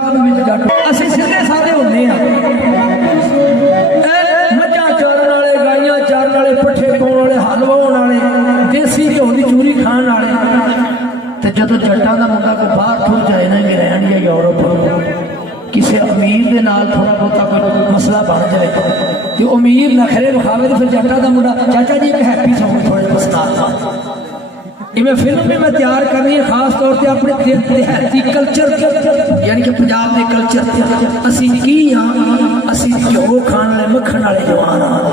ਅਸੀਂ ਸਿੱਧੇ ਸਾਦੇ ਹੁੰਦੇ ਆ ਮੱਝਾਂ ਚਾਰਨ ਵਾਲੇ ਗਾਈਆਂ ਚਾਰਨ ਵਾਲੇ ਪੱਠੇ ਪਾਉਣ ਵਾਲੇ ਹਲ ਵਾਹੁਣ ਵਾਲੇ ਦੇਸੀ ਘਿਓ ਦੀ ਚੂਰੀ ਖਾਣ ਵਾਲੇ ਤੇ ਜਦੋਂ ਜੱਟਾਂ ਦਾ ਮੁੰਡਾ ਕੋਈ ਬਾਹਰ ਠੁਰ ਜਾਏ ਨਾ ਇੰਗਲੈਂਡ ਜਾਂ ਯੂਰਪ ਕਿਸੇ ਅਮੀਰ ਦੇ ਨਾਲ ਥੋੜਾ ਬਹੁਤਾ ਮਸਲਾ ਬਣ ਜਾਏ ਤੇ ਅਮੀਰ ਨਖਰੇ ਵਿਖਾਵੇ ਤੇ ਫਿਰ ਜੱਟਾਂ ਦਾ ਮੁੰਡਾ ਚਾਚਾ जी एक हैप्पी सॉन्ग थोड़े बसना मैं फिल्म में मैं तैयार कर रही है खास तौर पर अपने देहाती कल्चर यानी कि पंजाब के कल्चर असी की हाँ असी घ्यो खाने वाले मक्खन वाले जवान हाँ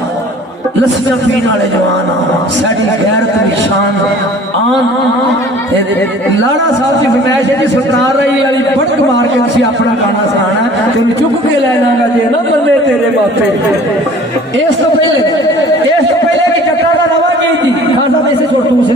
लस्सियां पीने वाले जवान हाँ साडी गैरत दी शान आन लाड़ा साहब की फरमाइश है जी सरकार रही वाली भड़क मार के असी अपना गाना सुनाना है तेन चुक के लै लांगा जे ना मन्ने तेरे माथे इस तो पहले कि जट्टा का रवा गई थी खाना में से छोटू से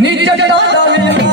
नी जट्टा दा